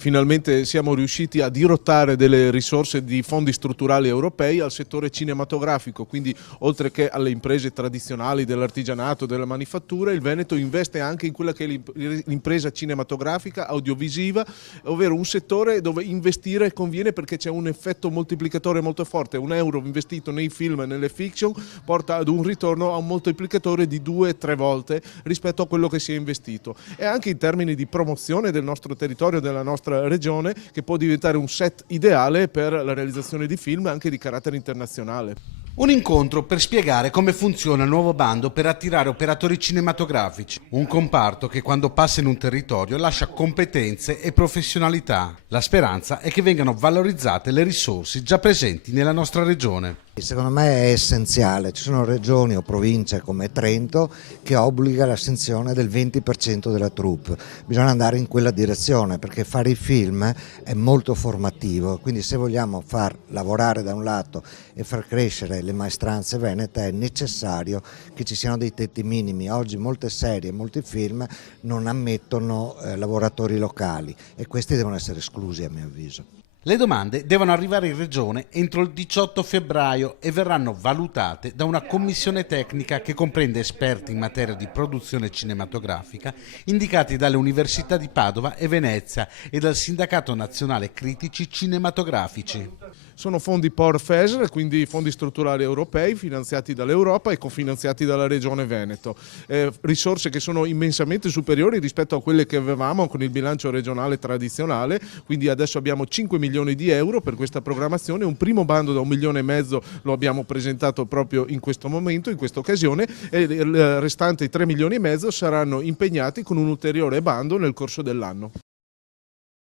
Finalmente siamo riusciti a dirottare delle risorse di fondi strutturali europei al settore cinematografico, quindi oltre che alle imprese tradizionali dell'artigianato, della manifattura, il Veneto investe anche in quella che è l'impresa cinematografica, audiovisiva, ovvero un settore dove investire conviene perché c'è un effetto moltiplicatore molto forte. Un euro investito nei film e nelle fiction porta ad un ritorno a un moltiplicatore di 2-3 volte rispetto a quello che si è investito. E anche in termini di promozione del nostro territorio, della nostra regione, che può diventare un set ideale per la realizzazione di film anche di carattere internazionale. Un incontro per spiegare come funziona il nuovo bando per attirare operatori cinematografici, un comparto che quando passa in un territorio lascia competenze e professionalità. La speranza è che vengano valorizzate le risorse già presenti nella nostra regione. Secondo me è essenziale, ci sono regioni o province come Trento che obbliga l'assunzione del 20% della troupe, bisogna andare in quella direzione perché fare i film è molto formativo, quindi se vogliamo far lavorare da un lato e far crescere le maestranze venete è necessario che ci siano dei tetti minimi. Oggi molte serie, molti film non ammettono lavoratori locali e questi devono essere esclusi a mio avviso. Le domande devono arrivare in regione entro il 18 febbraio e verranno valutate da una commissione tecnica che comprende esperti in materia di produzione cinematografica indicati dalle università di Padova e Venezia e dal Sindacato Nazionale Critici Cinematografici. Sono fondi POR FESR, quindi fondi strutturali europei finanziati dall'Europa e cofinanziati dalla Regione Veneto. Risorse che sono immensamente superiori rispetto a quelle che avevamo con il bilancio regionale tradizionale, quindi adesso abbiamo 5 milioni di euro per questa programmazione. Un primo bando da 1,5 milioni lo abbiamo presentato proprio in questo momento, in questa occasione, e il restante 3,5 milioni saranno impegnati con un ulteriore bando nel corso dell'anno.